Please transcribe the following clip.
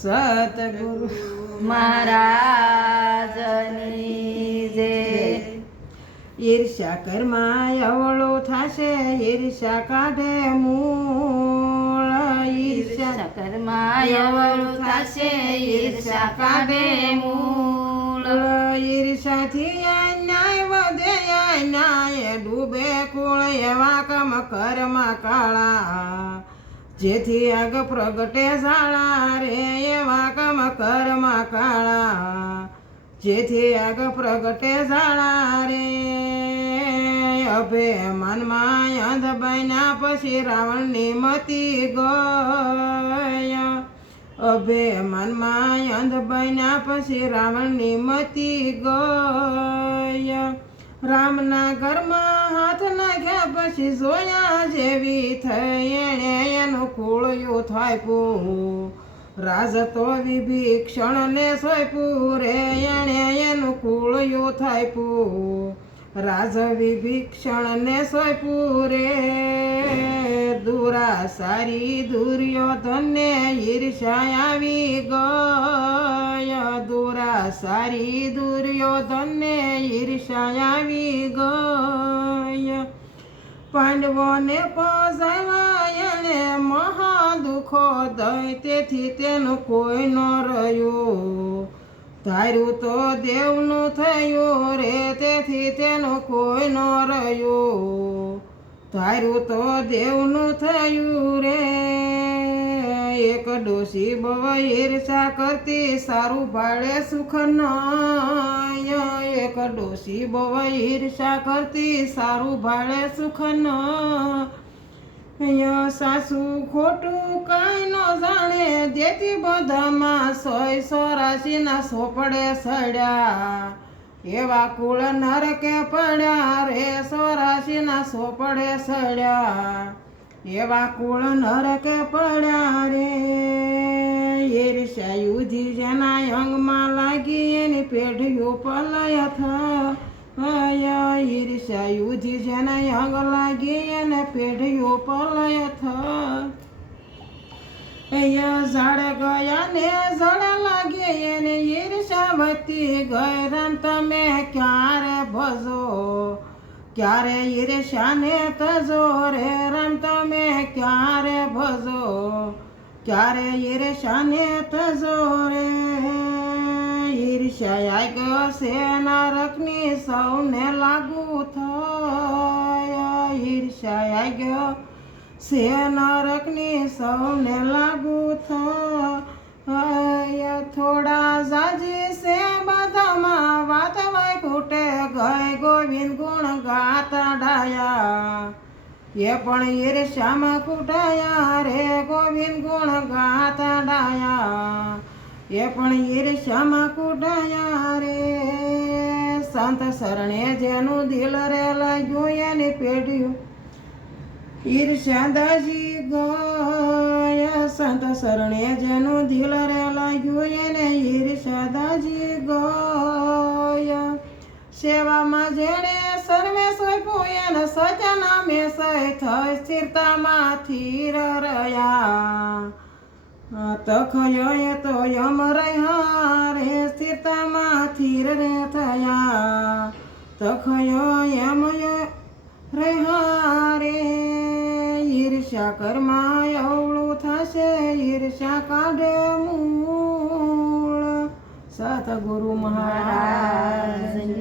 સતગુરુ મહારાજની જય. ઈર્ષ્યા કર્માં અવળો થાશે, ઈર્ષ્યા કાઢે મૂળ. ઈર્ષ્યા કર્માં અવળું થશે, ઈર્ષ્યા કાઢે મૂળ. ઈર્ષ્યાથી અન્યાય વધે, અન્યાય ડૂબે કુળ. એવા કમ કર્મા કાળા, જેથી આગ પ્રગટે ઝાલા રે. એવા કમ કર્મા કાળા, જેથી આગ પ્રગટે ઝાલા રે. અભિમાનમાં અંધ બન્યા પછી રાવણની મતી ગયા. અભિમાનમાં અંધ બન્યા પછી રાવણની મતી ગયા. રામના ઘરમાં હાથ નાખ્યા પછી જોયા જેવી થઈ. એણે એનું કુળિયું થાપ્યું, રાજ તો વિભીષણને સોંપ્યું રે. એણે એનું કુળિયું થાપ્યું, રાજ વિભીષણને સોંપ્યું રે. દુરાસારી દુર્યોધનને ઈર્ષ્યા આવી ગઈ. દુરાસારી દુર્યોધનને ઈર્ષ્યા આવી ગઈ. પાંડવોને પજાવ્યા એણે મહા દુઃખો દઈ. તેથી તેનું કોઈ ન રહ્યું, ધાર્યું તો દેવનું થયું રે. તેથી તેનું કોઈ ન રહ્યું, ધાર્યું તો દેવનું થયું રે. એક ડોશી બહુ ઈર્ષા કરતી, સારું ભાડે સુખ નય. એક ડોશી બહુ ઈર્ષા કરતી, સારું ભાડે સુખ નય. સાસુ ખોટું કાંઈ ન જાણે, જેથી બધામાં 184 સોપડે સડ્યા. એવા કુળ નરકે પડ્યા રે. 84 સોપડે સડ્યા, એવા કુળ નરકે પડ્યા રે. ઈર્ષ્યા યુધી જેના અંગમાં લાગી, એની પેઢીઓ પલય થયા. ઈર્ષ્યા યુધી જેના અંગ લાગી, એને પેઢીઓ પલય થયા. ઝાડ ગયા ને ઝાડ લાગે, એને ઈર્ષ્યા વધતી ગઈ. રામ તમે ક્યારે ભજો, ક્યારે ઈર્ષ્યાને તજો રે. રામ તમે ક્યારે ભજો, ક્યારે ઈર્ષ્યાને તજો રે. ઈર્ષ્યા આગળ છે નરકની, સૌને લાગુ થાય. ઈર્ષ્યા આગળ છે નરકની, સૌને લાગુ થાય. થોડા જાજી છે બધામાં, વાત વાય ખૂટે ગઈ. ગોવિંદ ગુણ ગાતા ડાયા, એ પણ ઈર્ષ્યામાં કૂટાયા રે. ગોવિંદ ગુણ ગાતા ડાયા, એ પણ ઈર્ષ્યામાં કૂટાયા રે. સંત શરણે જેનું દિલ રે લાગ્યું, એની પેઢી ઈર્ષ્યા દાજી ગયા. સંત શરણે જેનું દિલ રે લાગ્યું, એને ઈર્ષ્યા દાજી ગયા. સેવામાં જેણે સર્વે સોંપ્યું, એને સત્ય નામે સહી થઈ. સ્થિરતામાંથી રહ્યા, તખયો એ તો યમ રહ્યા રે. સ્થિરતામાંથી રે થયા, તખયો એમ રહ્યા રે. ઈર્ષ્યા કર્માં અવળું થશે, ઈર્ષ્યા કાઢે મૂળ. સતગુરુ મહારાજની